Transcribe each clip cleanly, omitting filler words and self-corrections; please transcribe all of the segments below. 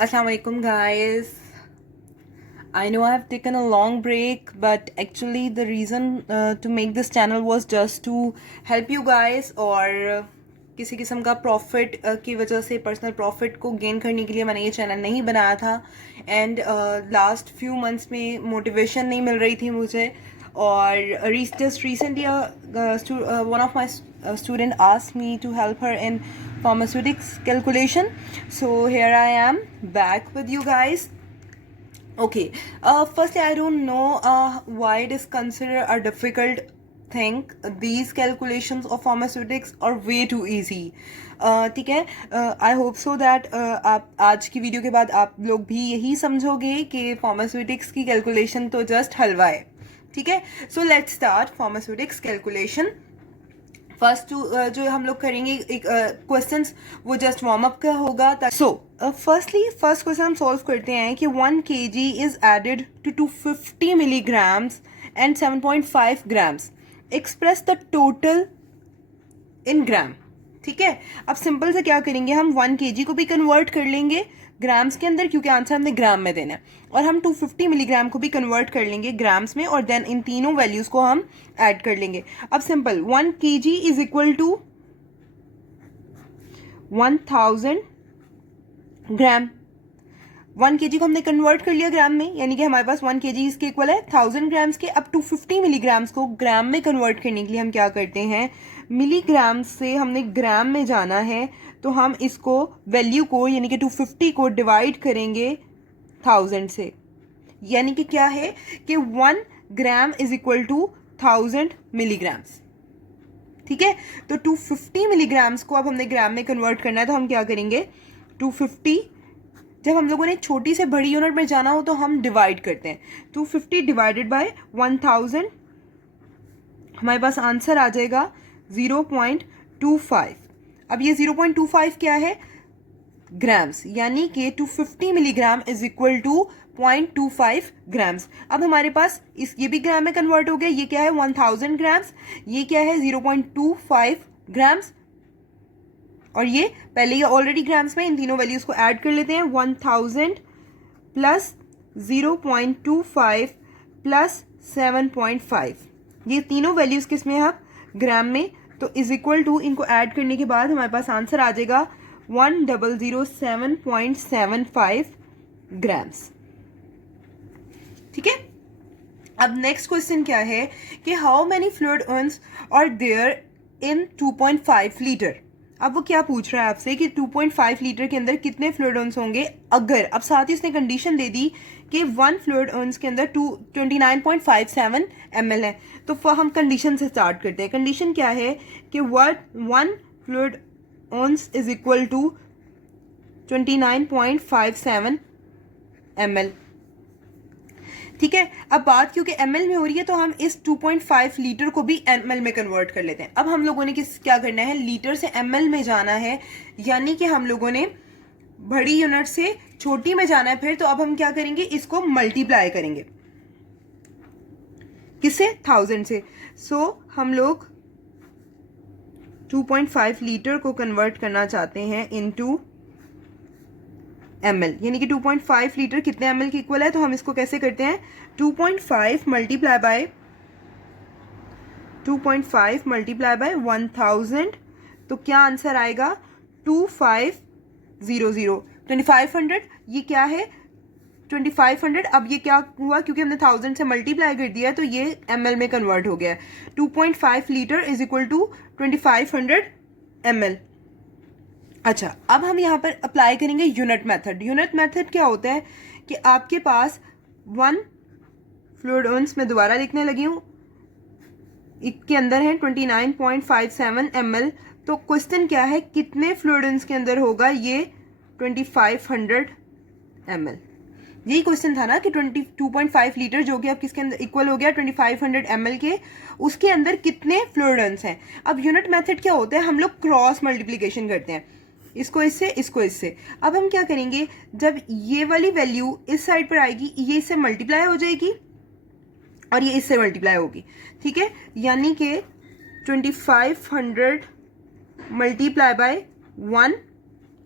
Assalamualaikum guys. I know I've taken a long break, but actually the reason to make this channel was just to help you guys और किसी किस्म का profit की वजह से personal profit को gain करने के लिए मैंने ये चैनल नहीं बनाया था एंड लास्ट फ्यू मंथ्स में मोटिवेशन नहीं मिल रही थी मुझे और just recently one of my student asked me to help her in pharmaceutics calculation, so here I am back with you guys. Okay, firstly I don't know why it is considered a difficult thing. These calculations of pharmaceutics are way too easy. ठीक है, I hope so that आप आज की video के बाद आप लोग भी यही समझोगे कि फार्मास्यूटिक्स की कैलकुलेशन तो जस्ट हलवा है. ठीक है, so let's start pharmaceutics calculation. First जो हम लोग करेंगे एक क्वेश्चंस वो जस्ट वार्म अप का होगा. सो फर्स्टली फर्स्ट क्वेश्चन हम सॉल्व करते हैं कि 1 kg is added to 250 milligrams and 7.5 grams. Express the total in gram. ठीक है, अब सिंपल से क्या करेंगे, हम 1 kg को भी कन्वर्ट कर लेंगे ग्राम्स के अंदर क्योंकि आंसर हमने ग्राम में देना है, और हम 250 मिलीग्राम को भी कन्वर्ट कर लेंगे ग्राम्स में, और देन इन तीनों वैल्यूज को हम ऐड कर लेंगे. अब simple 1 kg is equal to 1000 gram. 1 kg को हमने कन्वर्ट कर लिया ग्राम में, यानी कि हमारे पास 1 kg इसके इक्वल है 1000 ग्राम्स के. अब 250 मिलीग्राम्स को ग्राम में कन्वर्ट करने के लिए हम क्या करते हैं, मिलीग्राम से हमने ग्राम में जाना है, तो हम इसको वैल्यू को यानी कि 250 को डिवाइड करेंगे 1000 से. यानी कि क्या है कि 1 gram is equal to 1000 milligrams. ठीक है, तो 250 मिलीग्राम्स को अब हमने ग्राम में कन्वर्ट करना है, तो हम क्या करेंगे 250, जब हम लोगों ने छोटी से बड़ी यूनिट में जाना हो तो हम डिवाइड करते हैं. 250 डिवाइडेड बाय 1000, हमारे पास आंसर आ जाएगा 0.25. अब ये 0.25 क्या है, ग्राम्स, यानी कि 250 milligram is equal to 0.25 grams. अब हमारे पास ये भी ग्राम में कन्वर्ट हो गया. ये क्या है 1000 ग्राम्स, ये क्या है 0.25 ग्राम्स, और ये पहले ये ऑलरेडी ग्राम्स में. इन तीनों वैल्यूज को ऐड कर लेते हैं. 1000 प्लस 0.25 प्लस 7.5, ये तीनों वैल्यूज किस में है, ग्राम में. तो इज इक्वल टू, इनको ऐड करने के बाद हमारे पास आंसर आ जाएगा 1007.75 ग्राम्स. ठीक है, अब नेक्स्ट क्वेश्चन क्या है कि how many fluid ounces are there in 2.5 litre. अब वो क्या पूछ रहा है आपसे कि 2.5 लीटर के अंदर कितने फ्लूइड अयंस होंगे अगर, अब साथ ही उसने कंडीशन दे दी कि 1 फ्लूइड अयंस के अंदर 29.57 ml है. तो हम कंडीशन से स्टार्ट करते हैं. कंडीशन क्या है कि 1 fluid ounces is equal to 29.57 ml. ठीक है, अब बात क्योंकि ml में हो रही है तो हम इस 2.5 लीटर को भी ml में कन्वर्ट कर लेते हैं. अब हम लोगों ने क्या करना है, लीटर से ml में जाना है, यानी कि हम लोगों ने बड़ी यूनिट से छोटी में जाना है. फिर तो अब हम क्या करेंगे, इसको मल्टीप्लाई करेंगे किससे, 1000 से. सो हम लोग 2.5 लीटर को कन्वर्ट करना चाहते हैं इनटू ml, यानी कि 2.5 लीटर कितने ml की इक्वल है. तो हम इसको कैसे करते हैं, 2.5 मल्टीप्लाई बाय 1000, तो क्या आंसर आएगा 2500. ये क्या है 2500. अब ये क्या हुआ, क्योंकि हमने 1000 से मल्टीप्लाई कर दिया तो ये ml में कन्वर्ट हो गया. 2.5 litre is equal to 2500 ml. अच्छा, अब हम यहाँ पर अप्लाई करेंगे यूनिट मेथड. यूनिट मेथड क्या होता है कि आपके पास 1 फ्लूइड अयंस में दोबारा लिखने लगी हूँ, इसके अंदर है 29.57 ml. तो क्वेश्चन क्या है, कितने फ्लूइड अयंस के अंदर होगा ये 2500 ml. यही क्वेश्चन था ना कि 2.5 लीटर जो कि अब किसके अंदर इक्वल हो गया 2500 ml के, उसके अंदर कितने फ्लूइड अयंस हैं. अब यूनिट मेथड क्या होता है, हम लोग क्रॉस मल्टीप्लिकेशन करते हैं, इसको इससे इसको इससे. अब हम क्या करेंगे, जब ये वाली वैल्यू इस साइड पर आएगी ये इससे मल्टीप्लाई हो जाएगी और ये इससे मल्टीप्लाई होगी. ठीक है, यानी कि 2500 मल्टीप्लाई बाय 1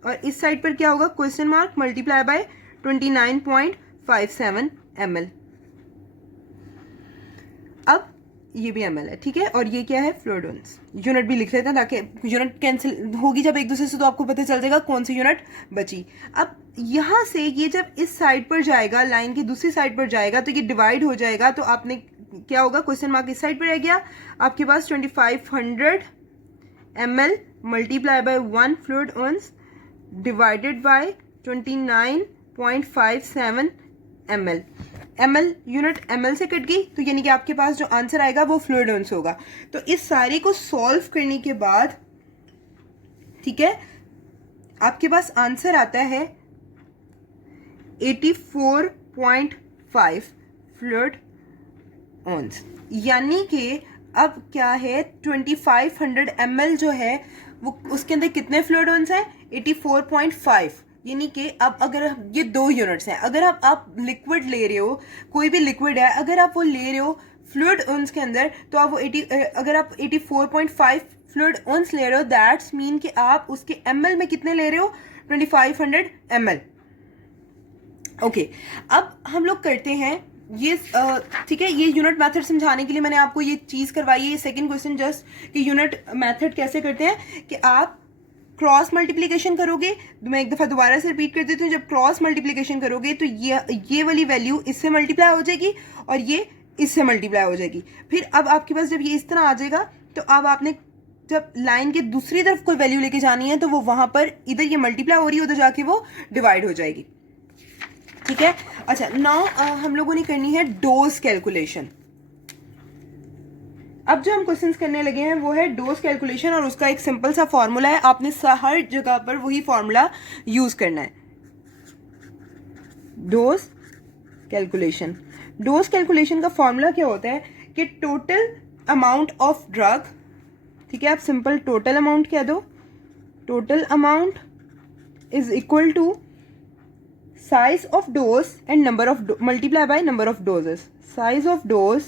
और इस साइड पर क्या होगा, question mark multiply bye 29.57 ml। अब ये भी ml है, ठीक है, और ये क्या है, फ्लूइड ओंस। यूनिट भी लिख लेते हैं ताकि यूनिट कैंसिल होगी जब एक दूसरे से तो आपको पता चल जाएगा कौन सी यूनिट बची। अब यहाँ से ये जब इस साइड पर जाएगा, लाइन की दूसरी साइड पर जाएगा, तो ये डिवाइड हो जाएगा, तो आपने क्या होगा, क्वेश्चन मार्क इस साइड पर रह गया, आपके पास 2500 ml multiply bye 1 fluid ounce divided by 29.57 ml। ml unit ml से कट गई, तो यानी कि आपके पास जो आंसर आएगा वो फ्लूइड ओंस होगा। तो इस सारे को सॉल्व करने के बाद, ठीक है, आपके पास आंसर आता है 84.5 फ्लूइड ओंस। यानी कि अब क्या है, 2500 ml जो है वो उसके अंदर कितने फ्लूइड ओंस हैं, 84.5। यानी कि अब अगर ये 2 यूनिट्स हैं, अगर आप लिक्विड ले रहे हो, कोई भी लिक्विड है, अगर आप वो ले रहे हो फ्लूइड ओंस के अंदर, तो आप वो अगर आप 84.5 फ्लूइड ओंस ले रहे हो, दैट्स मीन कि आप उसके ml में कितने ले रहे हो, 2500 ml। ओके, अब हम लोग करते हैं ये, ठीक है, ये यूनिट मेथड समझाने के लिए मैंने आपको ये चीज़ करवाई है, ये सेकंड क्वेश्चन जस्ट कि यूनिट मेथड कैसे करते हैं, कि आप क्रॉस मल्टीप्लिकेशन करोगे। मैं एक दफ़ा दोबारा से रिपीट कर देती हूँ, जब क्रॉस मल्टीप्लिकेशन करोगे तो ये वाली वैल्यू इससे मल्टीप्लाई हो जाएगी और ये इससे मल्टीप्लाई हो जाएगी। फिर अब आपके पास जब ये इस तरह आ जाएगा, तो अब आपने जब लाइन के दूसरी तरफ कोई वैल्यू लेके जानी है, तो वो वहां पर इधर ये मल्टीप्लाई हो रही है, उधर जाके वो डिवाइड हो जाएगी, ठीक है। अच्छा, नाउ हम लोगों ने करनी है डोज कैलकुलेशन। अब जो हम क्वेश्चंस करने लगे हैं वो है डोज कैलकुलेशन, और उसका एक सिंपल सा फॉर्मूला है, आपने हर जगह पर वही फॉर्मूला यूज करना है। डोज कैलकुलेशन, डोज कैलकुलेशन का फॉर्मूला क्या होता है कि टोटल अमाउंट ऑफ ड्रग, ठीक है, आप सिंपल टोटल अमाउंट कह दो, total amount is equal to size of dose and number of multiply by number of doses, size of dose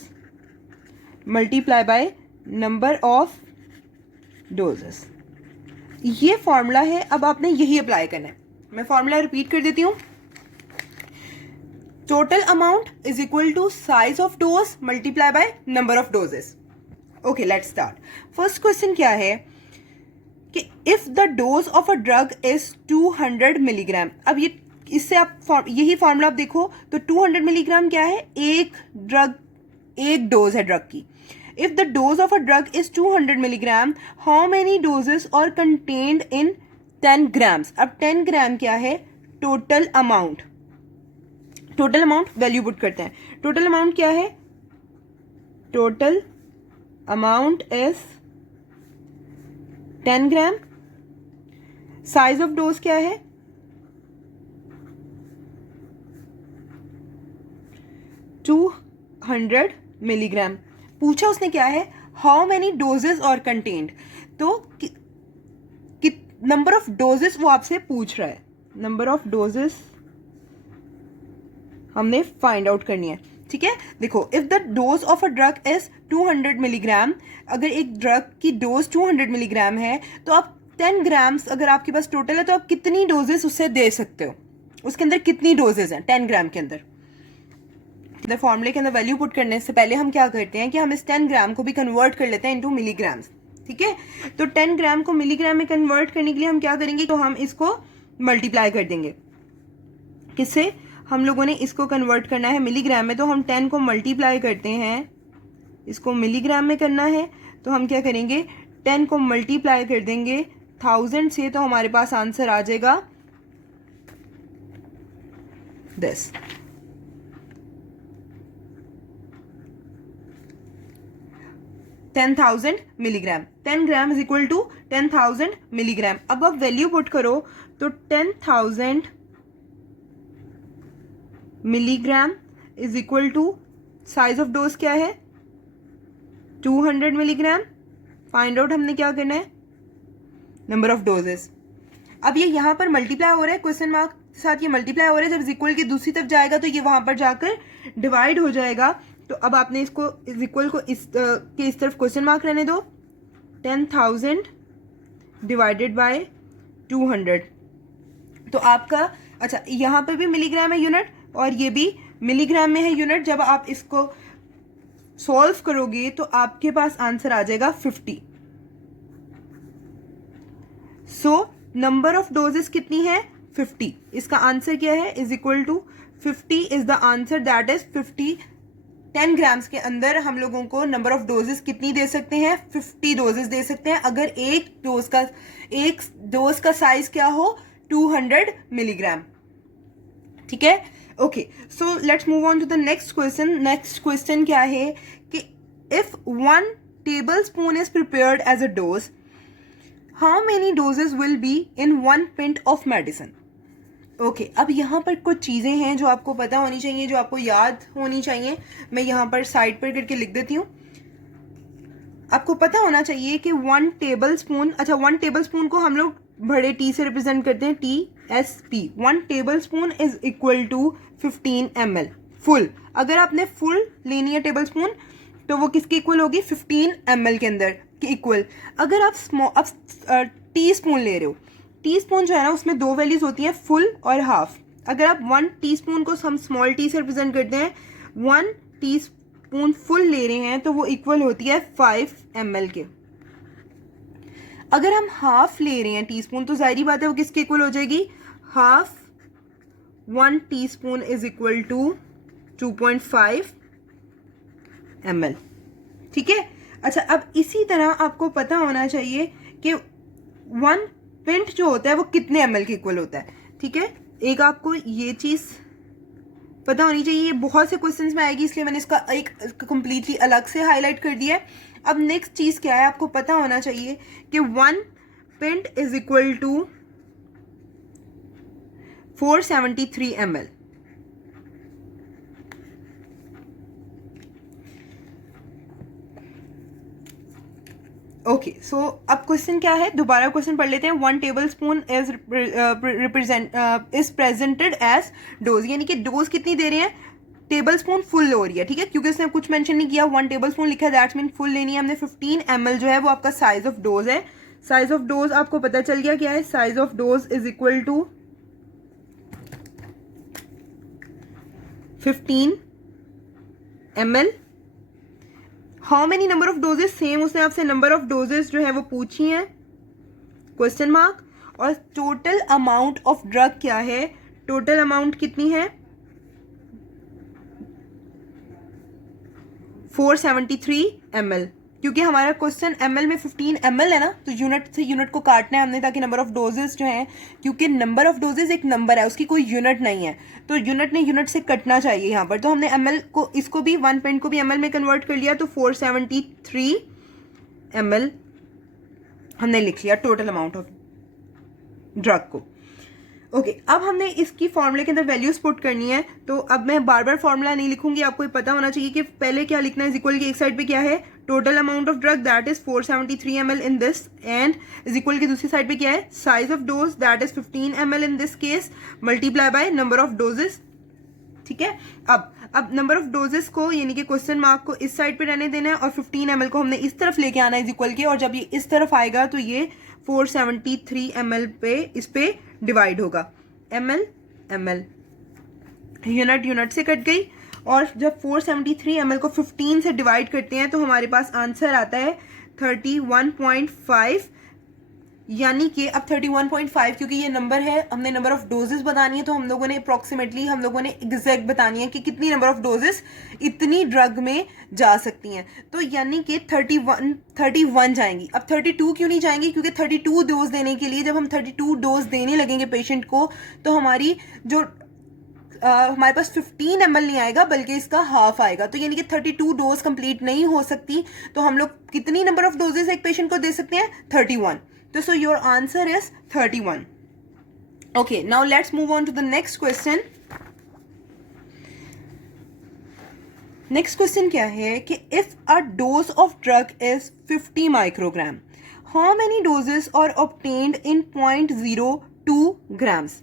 multiply by number of doses. ये formula है, अब आपने यही अप्लाई करना है। मैं फॉर्मूला रिपीट कर देती हूं, total amount is equal to size of dose multiply by number of doses. Okay, let's start. First question क्या है कि if the dose of a drug is 200 milligram. अब ये इससे आप यही फॉर्मूला आप देखो तो 200 मिलीग्राम क्या है, एक डोज है ड्रग की। If the dose of a drug is 200 milligram, how many doses are contained in 10 grams. अब 10 ग्राम क्या है, total amount, total amount value put करते हैं। टोटल अमाउंट क्या है, total amount is 10 gram. Size of dose क्या है, 200 milligram. पूछा उसने क्या है, how many doses are contained, तो नंबर ऑफ डोजेस वो आपसे पूछ रहा है, नंबर ऑफ डोजेस हमने फाइंड आउट करनी है, ठीक है। देखो, if the dose of a drug is 200 milligram, अगर एक ड्रग की डोज 200 मिलीग्राम है, तो आप 10 ग्राम्स अगर आपके पास टोटल है, तो आप कितनी डोजेस उससे दे सकते हो, उसके अंदर कितनी डोजेस हैं 10 ग्राम के अंदर। फॉर्मूले के अंदर वैल्यू पुट करने से पहले हम क्या करते हैं कि हम इस 10 ग्राम को भी कन्वर्ट कर लेते हैं इनटू मिलीग्राम्स, ठीक है। तो 10 ग्राम को मिलीग्राम में कन्वर्ट करने के लिए हम क्या करेंगे, तो हम इसको मल्टीप्लाई कर देंगे, किससे, हम लोगों ने इसको कन्वर्ट करना है मिलीग्राम में, तो हम 10 को मल्टीप्लाई करते हैं, इसको मिलीग्राम में करना है, तो हम क्या करेंगे, 10 को मल्टीप्लाई कर देंगे 1000 से, तो हमारे पास आंसर आ जाएगा this. 10,000 milligram. 10 gram is equal to 10,000 milligram. अब आप वैल्यू पुट करो तो 10,000 milligram is equal to size of dose क्या है, 200 मिलीग्राम। फाइंड आउट हमने क्या करना है, नंबर ऑफ डोजेस। अब ये यहाँ पर मल्टीप्लाई हो रहा है, क्वेश्चन मार्क के साथ ये मल्टीप्लाई हो रहा है, जब इज इक्वल की दूसरी तरफ जाएगा तो ये वहां पर जाकर डिवाइड हो जाएगा। तो अब आपने इसको इज इक्वल को इस तरफ क्वेश्चन मार्क रहने दो, 10,000 डिवाइडेड बाय 200, तो आपका अच्छा यहाँ पर भी मिलीग्राम है यूनिट और ये भी मिलीग्राम में है यूनिट। जब आप इसको सॉल्व करोगे तो आपके पास आंसर आ जाएगा 50। सो नंबर ऑफ डोजेस कितनी है 50। इसका आंसर क्या है is equal to 50 is the answer, that is 50। 10 grams के अंदर हम लोगों को नंबर ऑफ डोजेस कितनी दे सकते हैं 50 डोजेस दे सकते हैं, अगर एक डोज का साइज क्या हो 200 मिलीग्राम। ठीक है, okay. So let's move on to the next question. Next question क्या है कि if 1 tablespoon is prepared as a dose, how many doses will be in 1 pint of medicine. Okay, अब यहाँ पर कुछ चीज़ें हैं जो आपको पता होनी चाहिए, जो आपको याद होनी चाहिए। मैं यहाँ पर साइड पर करके लिख देती हूँ। आपको पता होना चाहिए कि 1 टेबल स्पून, अच्छा 1 टेबल स्पून को हम लोग बड़े टी से रिप्रेजेंट करते हैं, TSP। 1 tablespoon is equal to 15 ml full. अगर आपने फुल लेनी है टेबल स्पून तो वो किसके इक्वल होगी 15 ml के अंदर के इक्वल। अगर आप टी स्पून ले रहे हो, टी स्पून जो है ना उसमें 2 वैल्यूज होती हैं, फुल और हाफ। अगर आप 1 टीस्पून को हम स्मॉल टी से रिप्रेजेंट करते हैं, 1 टीस्पून फुल ले रहे हैं तो वो इक्वल होती है 5 ml के। अगर हम हाफ ले रहे हैं टीस्पून तो जाहिर बात है वो किसके इक्वल हो जाएगी, half 1 teaspoon is equal to 2.5 ml। ठीक है, अच्छा अब इसी तरह आपको पता होना चाहिए कि 1 पिंट जो होता है वो कितने ml के इक्वल होता है। ठीक है, एक आपको ये चीज पता होनी चाहिए, ये बहुत से क्वेश्चंस में आएगी इसलिए मैंने इसका एक कंप्लीटली अलग से हाईलाइट कर दिया है। अब नेक्स्ट चीज क्या है, आपको पता होना चाहिए कि 1 pint is equal to 473 ml। Okay, so अब क्वेश्चन क्या है, दोबारा क्वेश्चन पढ़ लेते हैं। 1 tablespoon is presented as dose, यानी कि डोज कितनी दे रहे हैं, टेबल स्पून फुल हो रही है। ठीक है, क्योंकि उसने कुछ मेंशन नहीं किया, 1 टेबल स्पून लिखा है, दैट्स मीन फुल लेनी है हमने। 15 ml जो है वो आपका साइज ऑफ डोज है। साइज ऑफ डोज आपको पता चल गया क्या है, size of dose is equal to 15 ml। How many number of doses, same उसने आपसे नंबर ऑफ डोजेस जो है वो पूछी हैं, क्वेश्चन मार्क। और टोटल अमाउंट ऑफ ड्रग क्या है, टोटल अमाउंट कितनी है 473 ml। क्योंकि हमारा क्वेश्चन ml में 15 ml है ना, तो यूनिट से यूनिट को काटना है हमने ताकि नंबर ऑफ डोजेस जो हैं, क्योंकि नंबर ऑफ डोजेस एक नंबर है, उसकी कोई यूनिट नहीं है, तो यूनिट ने यूनिट से कटना चाहिए यहाँ पर। तो हमने ml को, इसको भी 1 पिंट को भी ml में कन्वर्ट कर लिया, तो 473 ml हमने लिख लिया टोटल अमाउंट ऑफ ड्रग को। ओके, अब हमने इसकी फॉर्मूले के अंदर वैल्यूज पुट करनी है, तो अब मैं बार बार फॉर्मूला नहीं लिखूंगी, आपको ये पता होना चाहिए कि पहले क्या लिखना है। इक्वल की एक साइड पे क्या है, total amount of drug that is 473 ml in this, and is equal की दूसरी साइड पे क्या है, size of dose that is 15 ml in this case, multiply by number of doses. ठीक है, अब नंबर ऑफ डोजेस को यानी कि क्वेश्चन मार्क को इस साइड पे रहने देना है और 15 ml को हमने इस तरफ लेके आना है इज इक्वल के, और जब ये इस तरफ आएगा तो ये 473 ml पे इस पे डिवाइड होगा, ml ml, यूनिट यूनिट से कट गई। और जब 473 ml को 15 से डिवाइड करते हैं तो हमारे पास आंसर आता है 31.5, यानी कि अब 31.5 क्योंकि ये नंबर है, हमने नंबर ऑफ डोजेस बतानी है, तो हम लोगों ने अप्रोक्सीमेटली हम लोगों ने एग्जैक्ट बतानी है कि कितनी नंबर ऑफ डोजेस इतनी ड्रग में जा सकती हैं। तो यानी कि 31 जाएंगी। अब 32 क्यों नहीं जाएंगी, क्योंकि 32 डोज देने के लिए जब हम 32 डोज देने लगेंगे पेशेंट को तो हमारी जो हमारे पास 15 ml नहीं आएगा बल्कि इसका हाफ आएगा, तो यानी कि 32 डोज कंप्लीट नहीं हो सकती। तो हम लोग कितनी नंबर ऑफ डोजेस एक पेशेंट को दे सकते हैं 31। तो so your answer is 31। Okay, now let's move on to the next question. Next question क्या है कि if a dose of drug is 50 microgram, how many doses are obtained in 0.02 grams.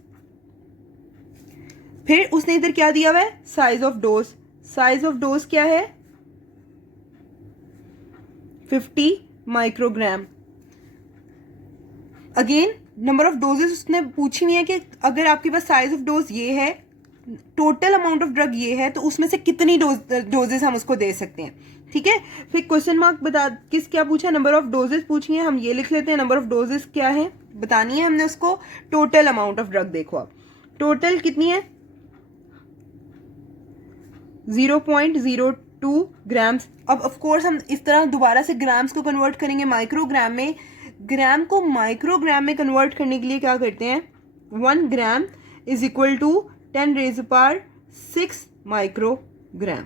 फिर उसने इधर क्या दिया हुआ है, size of dose. Size of dose क्या है 50 microgram. Again number of doses उसने पूछी हुई है कि अगर आपके पास साइज ऑफ डोज ये है, टोटल अमाउंट ऑफ ड्रग ये है, तो उसमें से कितनी डोजेस हम उसको दे सकते हैं. ठीक है. फिर क्वेश्चन मार्क बता किस क्या पूछा, नंबर ऑफ डोजेस पूछी है. हम ये लिख लेते हैं, नंबर ऑफ डोजेस क्या है बतानी है हमने उसको. टोटल अमाउंट ऑफ ड्रग देखो आप, टोटल कितनी है 0.02 ग्राम्स. अब ऑफ कोर्स हम इस तरह दोबारा से ग्राम्स को कन्वर्ट करेंगे माइक्रोग्राम में. ग्राम को माइक्रोग्राम में कन्वर्ट करने के लिए क्या करते हैं, 1 gram is equal to 10⁻6 microgram.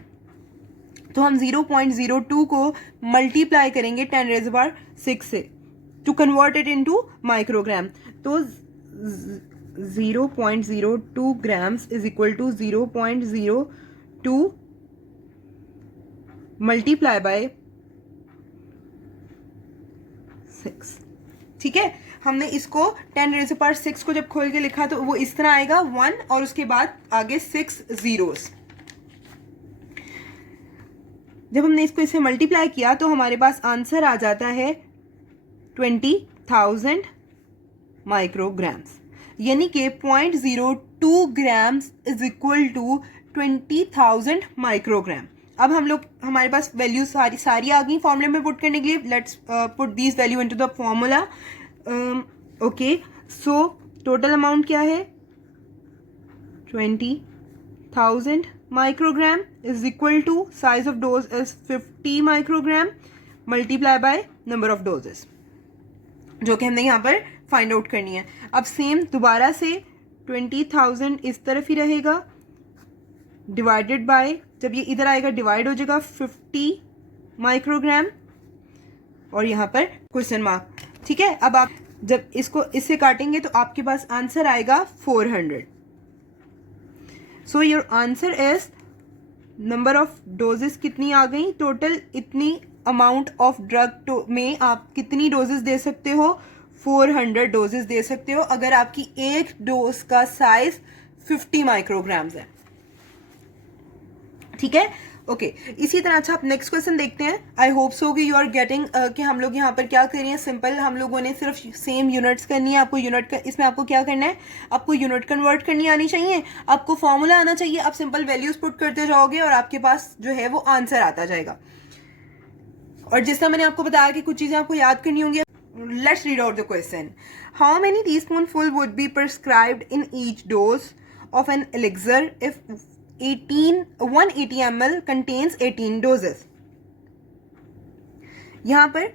तो हम 0.02 को मल्टीप्लाई करेंगे 10⁻6 से to convert it into microgram. तो 0.02 grams is equal to 0.02 multiply by 6. ठीक है. हमने इसको 10⁻6 को जब खोल के लिखा तो वो इस तरह आएगा 1 और उसके बाद आगे 6 zeros. जब हमने इसको इससे मल्टीप्लाई किया तो हमारे पास आंसर आ जाता है 20,000 माइक्रोग्राम्स. यानी कि 0.02 grams is equal to 20,000 microgram. अब हम लोग हमारे पास वैल्यू सारी आ गई फॉर्मूले में पुट करने के लिए. Let's put this value into the formula. Okay, so total amount क्या है 20,000 microgram is equal to size of dose is 50 microgram multiply by number of doses, जो कि हमने यहाँ पर फाइंड आउट करनी है. अब सेम दोबारा से 20,000 इस तरफ ही रहेगा, डिवाइडेड बाय, जब ये इधर आएगा डिवाइड हो जाएगा 50 माइक्रोग्राम और यहाँ पर क्वेश्चन मार्क. ठीक है. अब आप जब इसको इससे काटेंगे तो आपके पास आंसर आएगा 400. सो your answer is, number of doses कितनी आ गई टोटल, इतनी अमाउंट ऑफ ड्रग में आप कितनी डोजेस दे सकते हो, 400 डोजेस दे सकते हो अगर आपकी एक डोज का साइज 50 माइक्रोग्राम्स है. ठीक है. ओके, इसी तरह अच्छा आप नेक्स्ट क्वेश्चन देखते हैं. आई होप सो कि यू आर गेटिंग कि हम लोग यहाँ पर क्या कर रहे हैं. सिंपल हम लोगों ने सिर्फ सेम यूनिट्स करनी है. आपको यूनिट इसमें आपको क्या करना है, आपको यूनिट कन्वर्ट करनी आनी चाहिए, आपको फॉर्मूला आना चाहिए. आप सिंपल वैल्यूज पुट करते जाओगे और आपके पास जो है वो आंसर आता जाएगा. और जिस तरह मैंने आपको बताया कि कुछ चीजें आपको याद करनी होंगी. Let's read out the question. How many teaspoonful would be prescribed in each dose of an elixir if 180 ml contains 18 doses. यहाँ पर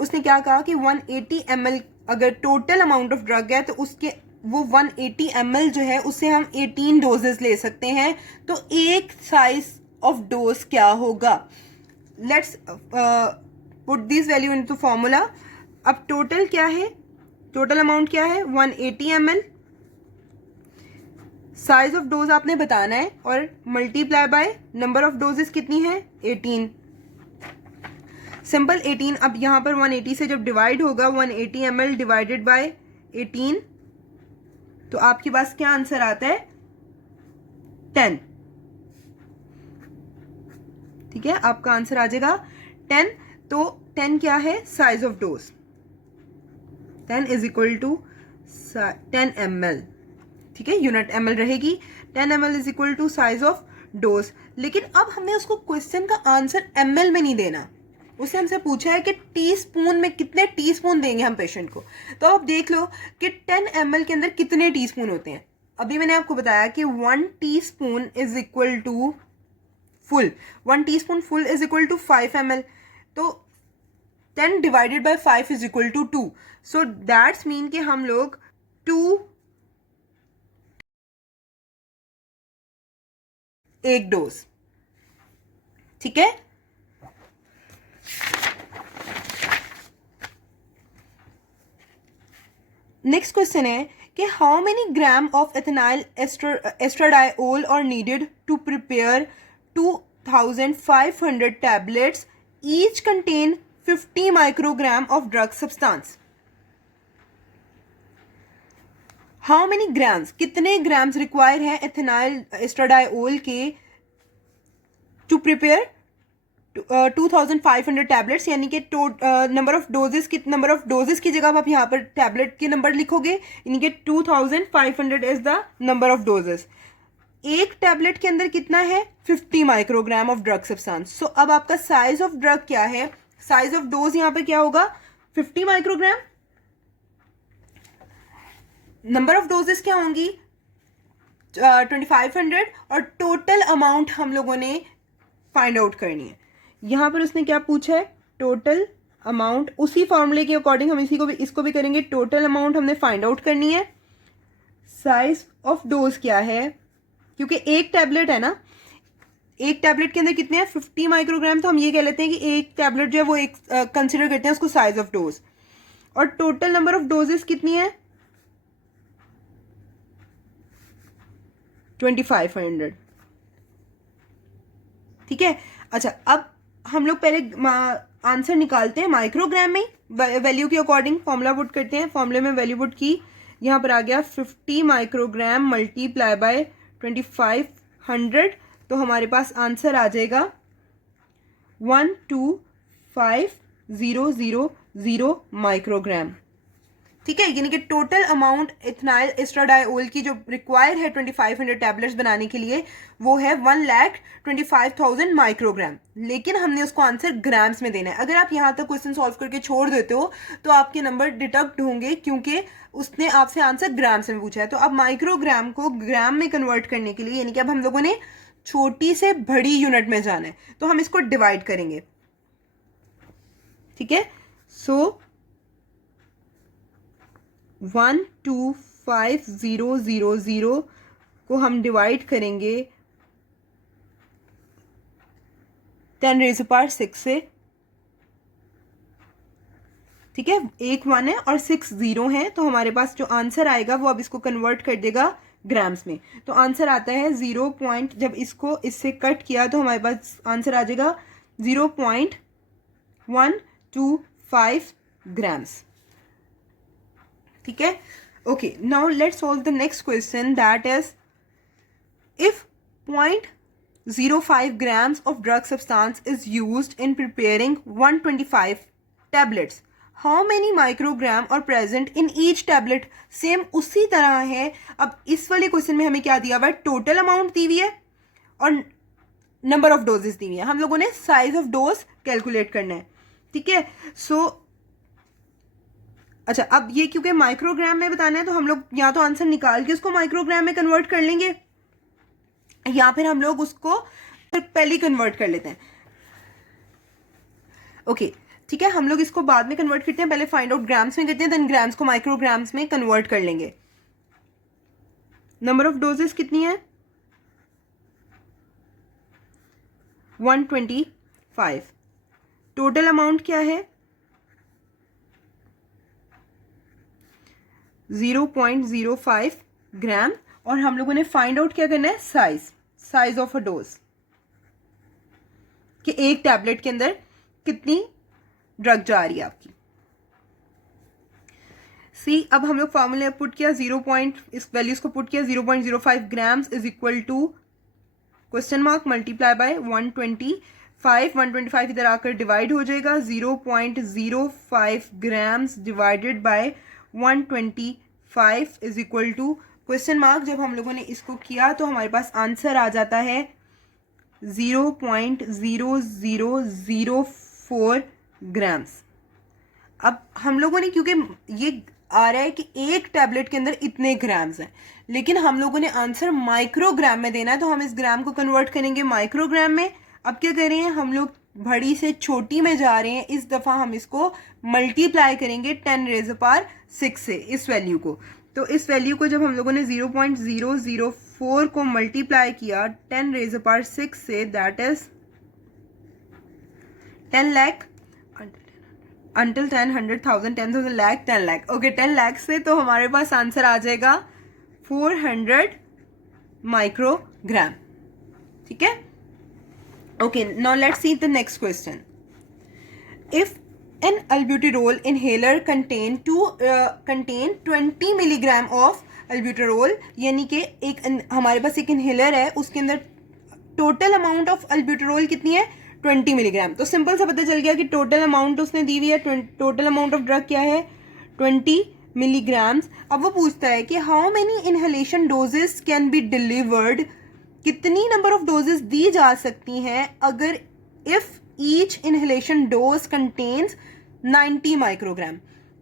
उसने क्या कहा कि 180 ml अगर टोटल अमाउंट ऑफ ड्रग है तो उसके वो 180 ml जो है उससे हम 18 डोजेस ले सकते हैं. तो एक साइज ऑफ डोज क्या होगा. Let's put this value into formula. अब टोटल क्या है, टोटल अमाउंट क्या है 180 ml. साइज ऑफ डोज आपने बताना है और multiply by number of doses कितनी है 18. सिंपल 18. अब यहां पर 180 से जब डिवाइड होगा 180 ml डिवाइडेड बाय 18 तो आपके पास क्या आंसर आता है 10. ठीक है, आपका आंसर आ जाएगा 10. तो 10 क्या है size of dose, 10 is equal to 10 ml. ठीक है, यूनिट ml रहेगी. 10 ml is equal to size of dose. लेकिन अब हमने उसको क्वेश्चन का आंसर ml में नहीं देना. उससे हमसे पूछा है कि टीस्पून में कितने टीस्पून देंगे हम पेशेंट को. तो आप देख लो कि 10 ml के अंदर कितने टीस्पून होते हैं. अभी मैंने आपको बताया कि 1 teaspoon is equal to full, 1 teaspoon full is equal to 5 ml. तो 10 divided by 5 is equal to 2. So that's mean कि हम लोग 2 एक डोज. ठीक है. नेक्स्ट क्वेश्चन है कि how many gram of ethinyl estradiol are needed to prepare 2500 tablets each contain 50 microgram of drug substance. How many grams, कितने grams require है एथेनाइल एस्ट्राडायोल के टू प्रिपेयर 2500 टैबलेट्स, यानी कि नंबर ऑफ डोजेस की जगह आप यहाँ पर टैबलेट के नंबर लिखोगे, यानी कि 2500 is the number of doses. एक टैबलेट के अंदर कितना है, 50 माइक्रोग्राम ऑफ ड्रग सब्सटेंस। सो अब आपका साइज ऑफ ड्रग क्या है, साइज ऑफ डोज यहाँ पे क्या होगा, 50 माइक्रोग्राम। नंबर ऑफ डोजेस क्या होंगी, 2500, और टोटल अमाउंट हम लोगों ने फाइंड आउट करनी है। यहां पर उसने क्या पूछा है, टोटल अमाउंट। उसी फॉर्मूले के अकॉर्डिंग हम इसको भी करेंगे। टोटल अमाउंट हमने फाइंड आउट करनी है। साइज ऑफ डोज क्या है, क्योंकि एक टैबलेट है ना, एक टैबलेट के अंदर कितने हैं, 50 माइक्रोग्राम, तो हम ये कह लेते हैं कि एक टैबलेट जो है वो एक कंसिडर करते हैं उसको साइज ऑफ डोज। और टोटल नंबर ऑफ डोजेस कितनी है, 2500। ठीक है। अच्छा, अब हम लोग पहले आंसर निकालते हैं माइक्रोग्राम में, वैल्यू के अकॉर्डिंग फॉर्मूला पुट करते हैं। फॉर्मूले में वैल्यू पुट की, यहाँ पर आ गया 50 माइक्रोग्राम मल्टीप्लाई बाय 2500, तो हमारे पास आंसर आ जाएगा 125,000 माइक्रोग्राम। ठीक है, यानी कि टोटल अमाउंट इथनाइल एस्ट्राडायोल की जो रिक्वायर है 2500 टैबलेट्स बनाने के लिए वो है 1,25,000 माइक्रोग्राम, लेकिन हमने उसको आंसर ग्राम्स में देना है। अगर आप यहाँ तक क्वेश्चन सॉल्व करके छोड़ देते हो तो आपके नंबर डिडक्ट होंगे, क्योंकि उसने आपसे आंसर ग्राम्स में पूछा है। तो अब माइक्रोग्राम को ग्राम में कन्वर्ट करने के लिए, यानी कि अब हम लोगों ने छोटी से बड़ी यूनिट में जाना है, तो हम इसको डिवाइड करेंगे। ठीक है, सो 125,000 को हम डिवाइड करेंगे 10⁻⁶ से। ठीक है, एक 1 है और 6 0 है, तो हमारे पास जो आंसर आएगा वो अब इसको कन्वर्ट कर देगा ग्राम्स में। तो आंसर आता है 0 पॉइंट, जब इसको इससे कट किया तो हमारे पास आंसर आ जाएगा 0.125 ग्राम्स। ठीक है, okay, now let's solve the next question, that is if 0.05 grams of drug substance is used in preparing 125 tablets, how many microgram are present in each tablet? Same उसी तरह है। अब इस वाले क्वेश्चन में हमें क्या दिया हुआ है, टोटल अमाउंट दी हुई है और नंबर ऑफ डोजेस दी हुई है। हम लोगों ने साइज ऑफ डोज कैलकुलेट करना है। ठीक है, सो अच्छा, अब ये क्योंकि माइक्रोग्राम में बताना है तो हम लोग या तो आंसर निकाल के उसको माइक्रोग्राम में कन्वर्ट कर लेंगे, या फिर हम लोग उसको पहले कन्वर्ट कर लेते हैं। ओके, ठीक है, हम लोग इसको बाद में कन्वर्ट करते हैं, पहले फाइंड आउट ग्राम्स में करते हैं, देन ग्राम्स को माइक्रोग्राम्स में कन्वर्ट कर लेंगे। नंबर ऑफ डोजेस कितनी है, 125। टोटल अमाउंट क्या है, 0.05 ग्राम, और हम लोगों ने फाइंड आउट क्या करना है, साइज ऑफ अ डोज, कि एक टैबलेट के अंदर कितनी ड्रग जा रही है आपकी। सी, अब हम लोग फॉर्मूले पुट किया, इस वैल्यूज को पुट किया, 0.05 grams is equal to question mark multiply by 125 इधर आकर डिवाइड हो जाएगा, 0.05 grams divided by 125 is equal to question mark. जब हम लोगों ने इसको किया तो हमारे पास आंसर आ जाता है 0.0004 ग्राम्स। अब हम लोगों ने, क्योंकि ये आ रहा है कि एक टैबलेट के अंदर इतने ग्राम्स हैं, लेकिन हम लोगों ने आंसर माइक्रोग्राम में देना है, तो हम इस ग्राम को कन्वर्ट करेंगे माइक्रोग्राम में। अब क्या कर रहे हैं, हम लोग बड़ी से छोटी में जा रहे हैं, इस दफ़ा हम इसको मल्टीप्लाई करेंगे 10⁻⁶ से, इस वैल्यू को। तो इस वैल्यू को जब हम लोगों ने 0.004 को मल्टीप्लाई किया 10⁻⁶ से, that is 10 lakh, until 10, 100,000, 10,000 lakh, 10 lakh, okay, 10 lakh से, तो हमारे पास आंसर आ जाएगा 400 माइक्रोग्राम। ठीक है, okay, now let's see the next question. If an albuterol inhaler contain 20 milligram of albuterol, यानी कि एक हमारे पास एक इनहेलर है, उसके अंदर टोटल अमाउंट ऑफ अल्ब्यूटरॉल कितनी है, 20 मिलीग्राम। तो सिंपल सा पता चल गया कि टोटल अमाउंट उसने दी हुई है, टोटल अमाउंट ऑफ ड्रग क्या है 20 मिलीग्राम्स। अब वो पूछता है कि how many inhalation doses can be delivered, कितनी नंबर ऑफ डोजेस दी जा सकती हैं अगर if each inhalation dose contains 90 microgram.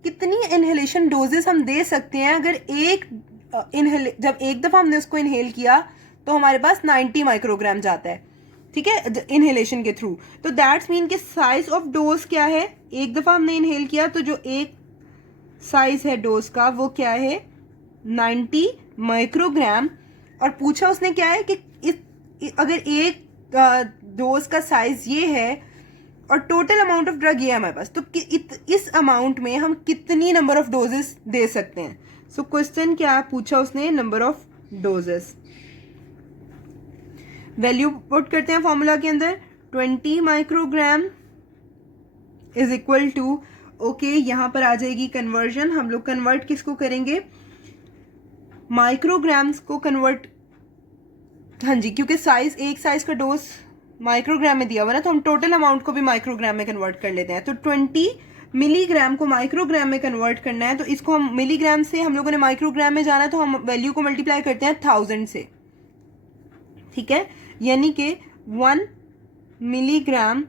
कितनी इनहेलेशन डोजेस हम दे सकते हैं अगर जब एक दफा हमने उसको इनहेल किया तो हमारे पास 90 माइक्रोग्राम जाता है, ठीक है, इनहेलेशन के थ्रू। तो दैट्स मीन कि साइज ऑफ डोज क्या है, एक दफा हमने इनहेल किया तो जो एक साइज है डोज का वो क्या है 90 माइक्रोग्राम। और पूछा उसने क्या है कि अगर एक डोज का साइज ये है और टोटल अमाउंट ऑफ ड्रग ये है हमारे पास, तो इस अमाउंट में हम कितनी नंबर ऑफ डोजेस दे सकते हैं। सो क्वेश्चन क्या पूछा उसने, number of doses. Value put करते हैं फॉर्मूला के अंदर, 20 microgram is equal to, okay यहाँ पर आ जाएगी कन्वर्जन। हम लोग कन्वर्ट किसको करेंगे, माइक्रोग्राम्स को कन्वर्ट, हाँ जी, क्योंकि एक साइज का डोज माइक्रोग्राम में दिया हुआ ना, तो हम टोटल अमाउंट को भी माइक्रोग्राम में कन्वर्ट कर लेते हैं। तो 20 मिलीग्राम को माइक्रोग्राम में कन्वर्ट करना है, तो इसको हम मिलीग्राम से, हम लोगों ने माइक्रोग्राम में जाना है तो हम वैल्यू को मल्टीप्लाई करते हैं 1000 से, ठीक है, यानी कि 1 milligram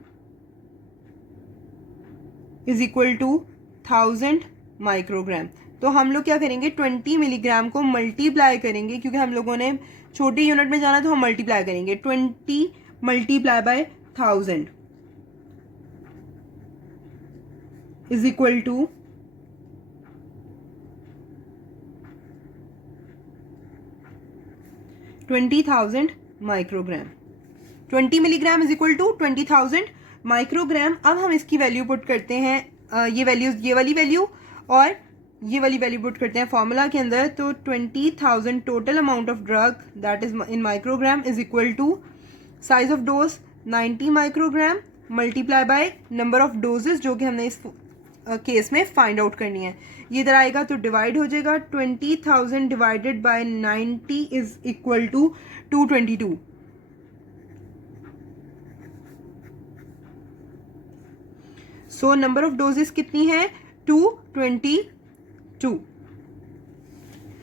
is equal to 1000 microgram. तो हम लोग क्या करेंगे, 20 मिलीग्राम को मल्टीप्लाई करेंगे, क्योंकि हम लोगों ने छोटी यूनिट में जाना तो हम मल्टीप्लाई करेंगे, 20 multiply by 1000 is equal to 20,000 microgram. 20 milligram is equal to 20,000 microgram. अब हम इसकी वैल्यू पुट करते हैं, ये वाली वैल्यू और ये वाली वैल्यू पुट करते हैं फॉर्मूला के अंदर। तो 20,000 total amount of drug that is in microgram is equal to size of dose 90 microgram multiply by number of doses जो कि हमने इस केस में फाइंड आउट करनी है। ये इधर आएगा तो डिवाइड हो जाएगा, 20,000 divided by 90 is equal to 222। So number of doses कितनी है 222,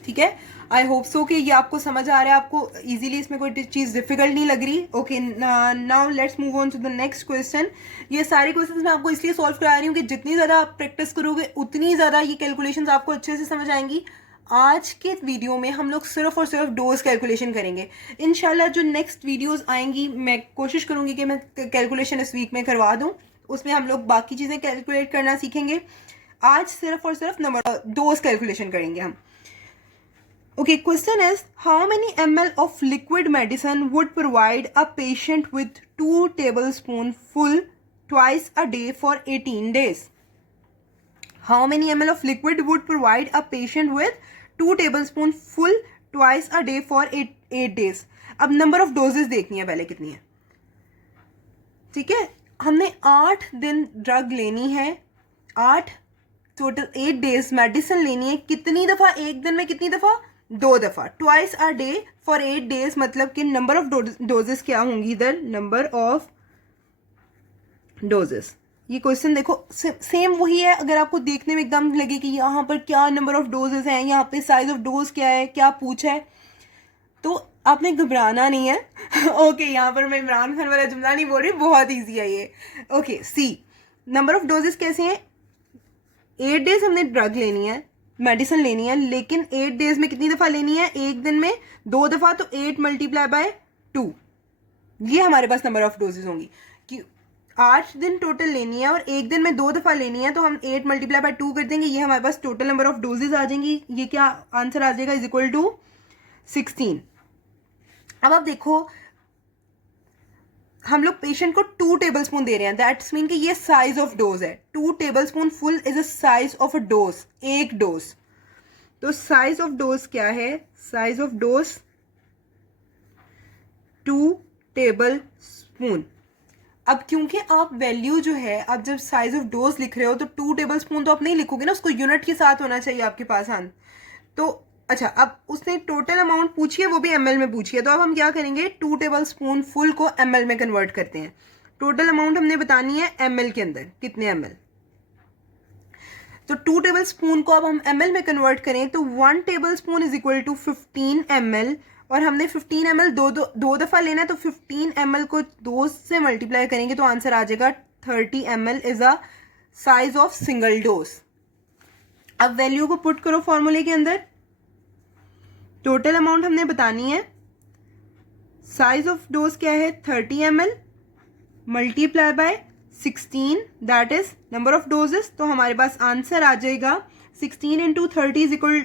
ठीक है। आई होप सो कि ये आपको समझ आ रहा है, आपको इजीली इसमें कोई चीज़ डिफिकल्ट नहीं लग रही। Okay, now let's move on to the next question. ये सारे क्वेश्चंस मैं आपको इसलिए सॉल्व करा रही हूँ कि जितनी ज़्यादा आप प्रैक्टिस करोगे उतनी ज़्यादा ये कैलकुलेशंस आपको अच्छे से समझ आएंगी। आज के वीडियो में हम लोग सिर्फ और सिर्फ डोज कैलकुलेशन करेंगे। इंशाल्लाह जो नेक्स्ट वीडियोज़ आएंगी मैं कोशिश करूँगी कि मैं कैलकुलेशन इस वीक में करवा दूँ, उसमें हम लोग बाकी चीज़ें कैलकुलेट करना सीखेंगे। आज सिर्फ और सिर्फ डोज कैलकुलेशन करेंगे हम। Okay, question is how many ml of liquid medicine would provide a patient with 2 tablespoons full twice a day for 18 days? How many ml of liquid would provide a patient with 2 tablespoons full twice a day for 8 days? अब number of doses देखनी है पहले कितनी है, ठीक है। हमने 8 दिन ड्रग लेनी है, 8 टोटल 8 डेज मेडिसिन लेनी है। कितनी दफ़ा, एक दिन में कितनी दफ़ा, 2 दफ़ा, twice a day for 8 days. मतलब कि नंबर ऑफ डोजेस क्या होंगी इधर, नंबर ऑफ डोजेस। ये क्वेश्चन देखो सेम वही है, अगर आपको देखने में एकदम लगे कि यहाँ पर क्या नंबर ऑफ डोजेस हैं, यहाँ पे साइज ऑफ डोज क्या है, क्या पूछा है, तो आपने घबराना नहीं है। ओके, यहाँ पर मैं इमरान खान वाला जुमला नहीं बोल रही, बहुत ईजी है ये। Okay, see number of doses कैसे हैं, 8 डेज हमने ड्रग लेनी है, मेडिसिन लेनी है, लेकिन 8 डेज में कितनी दफ़ा लेनी है, एक दिन में 2 दफ़ा, तो 8 मल्टीप्लाई बाय 2, ये हमारे पास नंबर ऑफ डोजेज होंगी। कि 8 दिन टोटल लेनी है और एक दिन में 2 दफ़ा लेनी है, तो हम 8 मल्टीप्लाई बाय 2 कर देंगे, ये हमारे पास टोटल नंबर ऑफ डोजेज आ जाएंगी। ये क्या आंसर आ जाएगा, इज इक्वल टू 16। अब आप देखो हम लोग पेशेंट को 2 टेबलस्पून दे रहे हैं, दैट्स मीन कि ये साइज ऑफ डोज है। 2 tablespoon full is a size of a dose, एक डोज। तो साइज ऑफ डोज क्या है, साइज ऑफ डोज 2 टेबलस्पून। अब क्योंकि आप वैल्यू जो है, आप जब साइज ऑफ डोज लिख रहे हो तो 2 टेबलस्पून तो आप नहीं लिखोगे ना, उसको यूनिट के साथ होना चाहिए आपके पास। हाँ, तो अच्छा, अब उसने टोटल अमाउंट पूछी है, वो भी ml में पूछी है, तो अब हम क्या करेंगे, 2 टेबल स्पून फुल को ml में कन्वर्ट करते हैं। टोटल अमाउंट हमने बतानी है ml के अंदर, कितने ml। तो 2 टेबल स्पून को अब हम ml में कन्वर्ट करें तो 1 tablespoon is equal to 15 ml, और हमने 15 ml दो दफ़ा लेना है, तो 15 ml को 2 से मल्टीप्लाई करेंगे तो आंसर आ जाएगा 30 ml is a size of single dose. अब वैल्यू को पुट करो फॉर्मूले के अंदर। टोटल अमाउंट हमने बतानी है, साइज ऑफ डोज क्या है 30 ml multiply bye 16, that is number of doses. तो हमारे पास आंसर आ जाएगा 16 into 30 is equal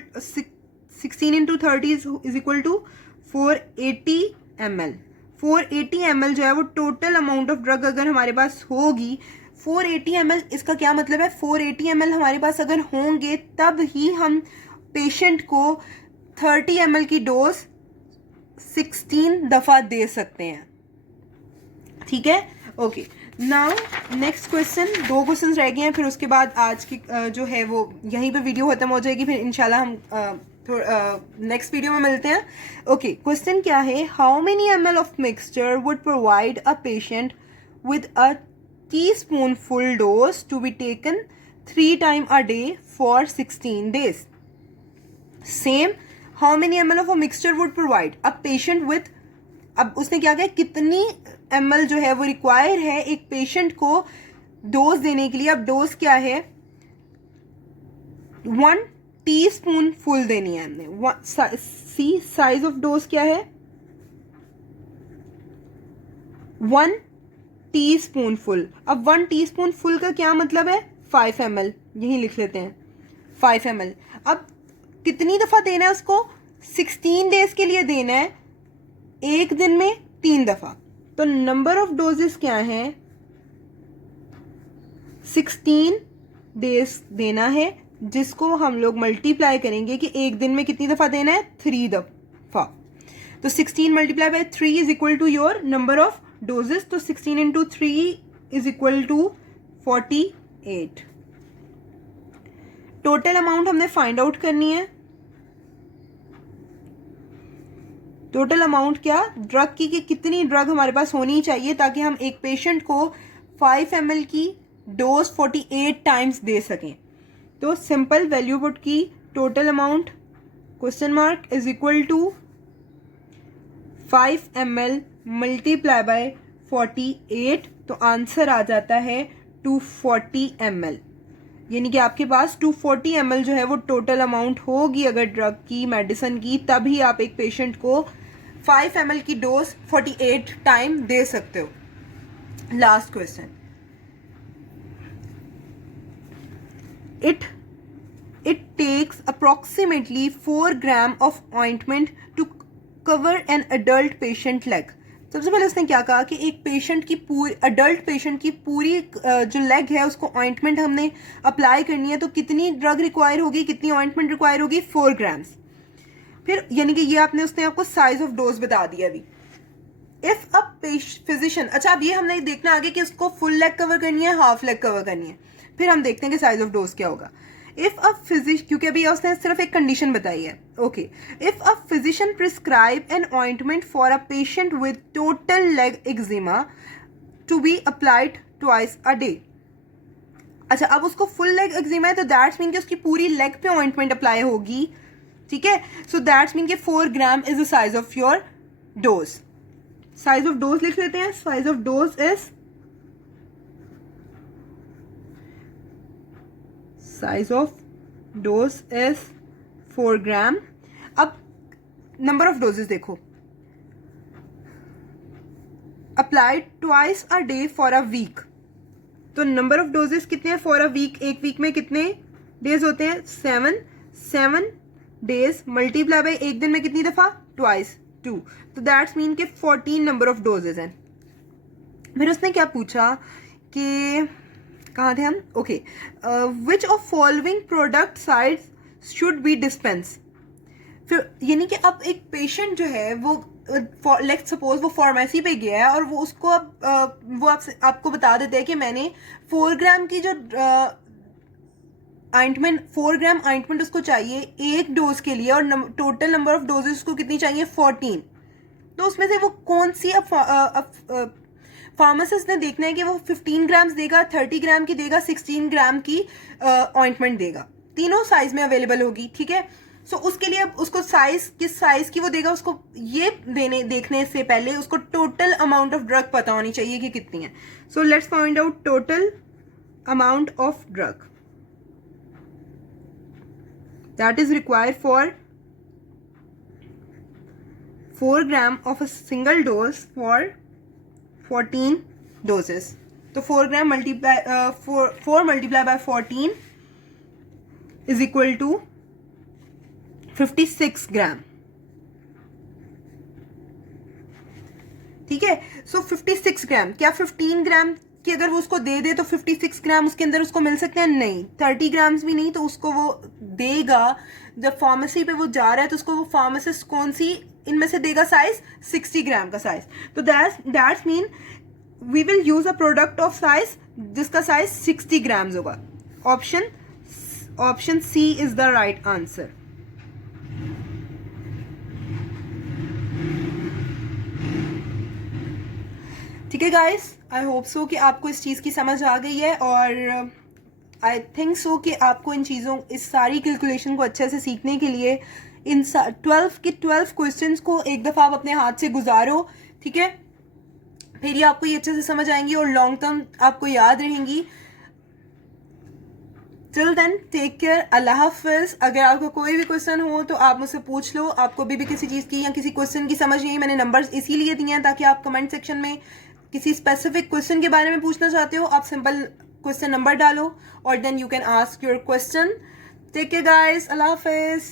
480 ml। 480 ml जो है वो टोटल अमाउंट ऑफ ड्रग अगर हमारे पास होगी, 480 ml, इसका क्या मतलब है 480 ml हमारे पास अगर होंगे तब ही हम पेशेंट को 30 ml की डोज 16 दफ़ा दे सकते हैं। ठीक है, okay. Now next question, 2 question रह गए हैं, फिर उसके बाद आज की जो है वो यहीं पे वीडियो खत्म हो जाएगी, फिर इंशाल्लाह हम नेक्स्ट वीडियो में मिलते हैं। ओके, क्वेश्चन क्या है, how many ml of mixture would provide a patient with a teaspoonful dose to be taken 3 times a day for 16 days. Same, how many ml of a mixture would provide a patient with, अब उसने क्या कहा कितनी ml जो है वो require है एक पेशेंट को डोज देने के लिए। अब डोज क्या है 1 टीस्पून फुल देनी है हमने। सी साइज ऑफ डोज क्या है 1 टीस्पून फुल। अब 1 टीस्पून फुल का क्या मतलब है 5 ml, यही लिख लेते हैं 5 ml। अब कितनी दफ़ा देना है उसको 16 डेज के लिए देना है, एक दिन में 3 दफ़ा। तो नंबर ऑफ डोजेस क्या है 16 डेज देना है, जिसको हम लोग मल्टीप्लाई करेंगे कि एक दिन में कितनी दफ़ा देना है 3 दफ़ा। तो 16 multiply by 3 is equal to your number of doses. तो 16 into 3 is equal to 48। Total amount हमने फाइंड आउट करनी है। टोटल अमाउंट क्या ड्रग की, कि कितनी ड्रग हमारे पास होनी चाहिए ताकि हम एक पेशेंट को 5 ml की डोज 48 टाइम्स दे सकें। तो सिंपल वैल्यू पुट की, total amount question mark is equal to 5 ml multiply by 48, तो आंसर आ जाता है 240 ml। यानी कि आपके पास 240 ml जो है वो टोटल अमाउंट होगी अगर ड्रग की, मेडिसिन की, तभी आप एक पेशेंट को 5 ml की डोज 48 टाइम दे सकते हो। Last question, it takes approximately 4 gram of ointment to cover an adult patient leg। सबसे पहले उसने क्या कहा कि एक पेशेंट की पूरी, अडल्ट पेशेंट की पूरी जो लेग है उसको ऑइंटमेंट हमने अप्लाई करनी है, तो कितनी ड्रग रिक्वायर होगी, कितनी ऑइंटमेंट रिक्वायर होगी 4 ग्राम्स। फिर यानी कि ये आपने उसने आपको साइज ऑफ डोज बता दिया अभी। इफ अ फिजिशियन, अच्छा अब ये हमने देखना आगे कि उसको फुल लेग कवर करनी है हाफ लेग कवर करनी है, फिर हम देखते हैं कि साइज ऑफ डोज क्या होगा। इफ अ फिजिशियन, क्योंकि अभी उसने सिर्फ एक कंडीशन बताई है। Okay, if a physician prescribe an ointment for a patient with total leg eczema to be applied twice a day. अच्छा, अब उसको फुल लेग एक्जिमा है तो दैट्स मीन कि उसकी पूरी लेग पे ऑइंटमेंट अप्लाई होगी। ठीक है, सो दैट्स मीन कि 4 gram is the size of your dose. Size of dose लिख लेते हैं, size of dose is, size of dose is 4 gram. अब नंबर ऑफ डोजेस देखो, applied twice a day for a week, तो number of doses कितने हैं for a week, एक week में कितने डेज होते हैं 7 डेज मल्टीप्लाई बाय एक दिन में कितनी दफा ट्वाइस 2, तो दैट्स मीन के 14 नंबर ऑफ डोजेज हैं। फिर उसने क्या पूछा कि कहाँ थे हम, okay, which of following product sides should be dispense. फिर यानी कि अब एक पेशेंट जो है वो लेट्स सपोज वो फार्मेसी पे गया है और वो उसको अब वो आपको बता देते हैं कि मैंने 4 ग्राम की जो ऑइंटमेंट 4 ग्राम ऑइंटमेंट उसको चाहिए एक डोज के लिए, और टोटल नंबर ऑफ डोजेस उसको कितनी चाहिए 14। तो उसमें से वो कौन सी फार्मासिस्ट ने देखना है कि वो 15 ग्राम्स देगा, 30 ग्राम की देगा, 16 ग्राम की ऑइंटमेंट देगा, तीनों साइज में अवेलेबल होगी, ठीक है। सो उसके लिए अब उसको साइज, किस साइज की वो देगा, उसको ये देखने से पहले उसको टोटल अमाउंट ऑफ ड्रग पता होनी चाहिए कि कितनी है। So let's find out total amount of drug that is required for 4 gram of a single dose for 14 doses. So 4 gram multiply 4 multiplied by 14 is equal to 56 gram. ठीक है। सो 56 ग्राम, क्या 15 ग्राम कि अगर वो उसको दे दे तो 56 ग्राम उसके अंदर उसको मिल सकते हैं? नहीं, 30 ग्राम्स भी नहीं, तो उसको वो देगा, जब फार्मेसी पे वो जा रहा है तो उसको वो फार्मासिस्ट कौन सी इनमें से देगा साइज? 60 ग्राम का साइज। तो that's mean we will use a product of size जिसका साइज 60 ग्राम्स होगा। Option C is the right answer. ठीक है गाइस, आई होप सो कि आपको इस चीज़ की समझ आ गई है, और आई थिंक सो कि आपको इन चीज़ों, इस सारी कैलकुलेशन को अच्छे से सीखने के लिए इन 12 के 12 क्वेश्चंस को एक दफ़ा आप अपने हाथ से गुजारो, ठीक है। फिर ये आपको ये अच्छे से समझ आएंगी और लॉन्ग टर्म आपको याद रहेंगी। टिल देन टेक केयर, अल्लाह हाफिज। अगर आपको कोई भी क्वेश्चन हो तो आप मुझसे पूछ लो, आपको भी किसी चीज़ की या किसी क्वेश्चन की समझ नहीं, मैंने नंबर्स इसीलिए दिए हैं ताकि आप कमेंट सेक्शन में किसी स्पेसिफिक क्वेश्चन के बारे में पूछना चाहते हो, आप सिंपल क्वेश्चन नंबर डालो और then you can ask your question. Take care guys, अल्लाह हाफिज।